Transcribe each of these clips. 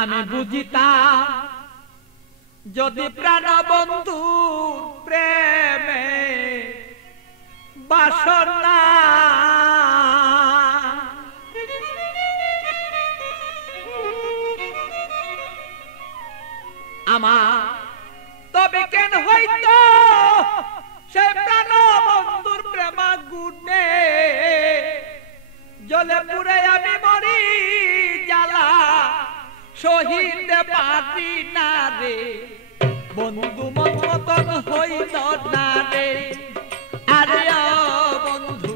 আমি বুঝিতাম যদি প্রাণ বন্ধু প্রেমে বাসনা আমার তবে কেন হইতো সে প্রাণ বন্ধুর প্রেমাগুনে জলে পুরে আমি মরি জ্বালা সহিতে পারি না রে বন্ধু মন মতন হইল না রে আরে বন্ধু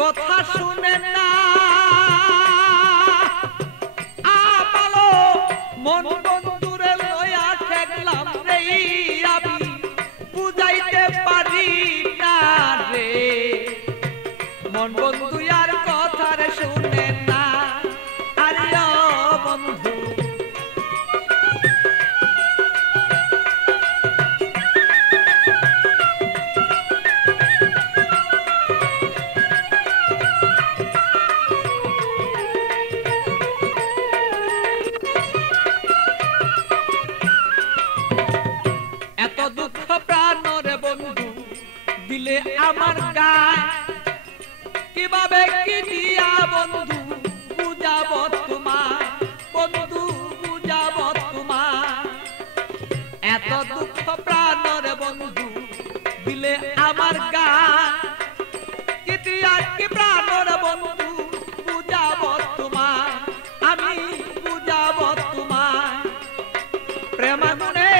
কথা শুনে না আমালো মন বন্ধুরে লয়া ঠেকলাম রে আমি বুঝাইতে পারি না রে মন বন্ধু আর কথা রে শুনে না আরে বন্ধু এত দুঃখ প্রাণরে বন্ধু দিলে আমার গায় কিভাবে কি দিয়া বন্ধু বুঝাব তোমার বন্ধু বুঝাব তোমার এত দুঃখ প্রাণরে বন্ধু দিলে আমার গায় কি দিয়া কি প্রাণরে বন্ধু বুঝাব তোমার আমি বুঝাব তোমার প্রেমাগুনে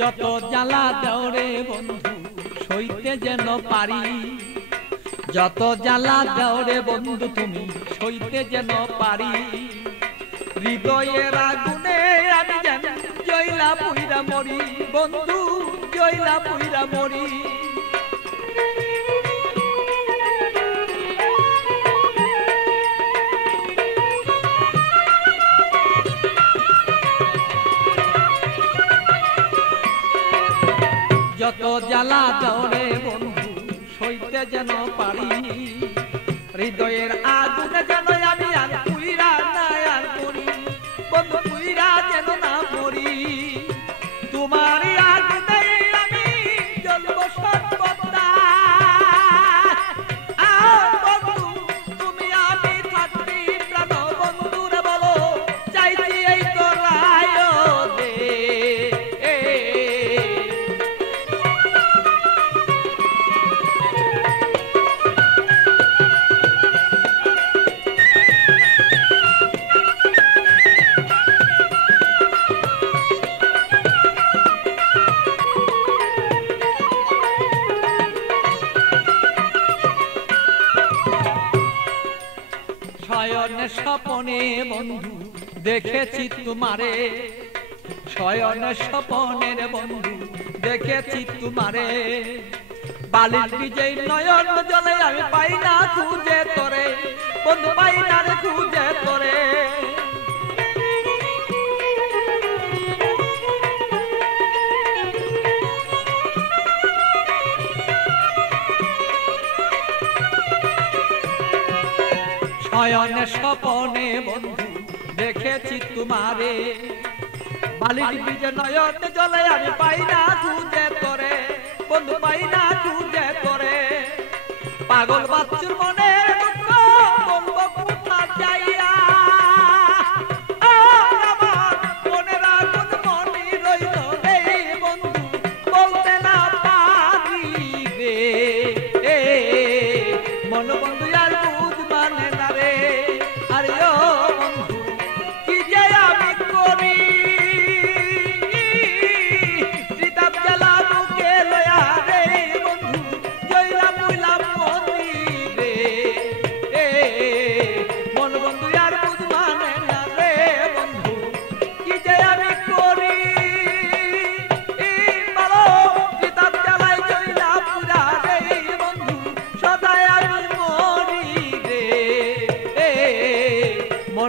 যত জ্বালা দেওরে বন্ধু সইতে যেন পারি যত জ্বালা দেওরে বন্ধু তুমি সইতে যেন পারি হৃদয়ের আগুনে আমি যেন জয়লা পুইরা মরি বন্ধু জয়লা পুইরা মরি যত জ্বালা দেওরে বন্ধু সইতে যেন পারি হৃদয়ের আগুনে যেন আমি আর পুইরা না আর মরি বন্ধু পুইরা যেন না মরি তোমার আগুনে আমি জ্বলব সর্বদা বন্ধু তুমি আমি থাকবি প্রাণ বন্ধুরে বলো চাইছি এই তো রায় দে শয়নে স্বপনে বন্ধু দেখেছি তোমারে শয়নে স্বপনের বন্ধু দেখেছি তোমারে বালির বিজয় নয়ন জলে আমি পাই না খুঁজে তোরে বন্ধু পাই না রে খুঁজে তোরে শয়নে স্বপনে বন্ধু দেখেছি তোমারে বালির বিজয় নয়ন জলে আমি পাই না খুঁজে তোরে বন্ধু পাই না খুঁজে তোরে পাগল বাচ্চুর মনে দুঃখ বলবো কোথা যাইয়া আমার মনের আগুন মনে রইল রে বন্ধু বলতে না পারি রে মন বন্ধু আর বুঝ মানে না রে আরে ও বন্ধু কি যে আমি করি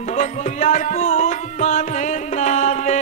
মন বন্ধু আর বুঝ মানে না রে।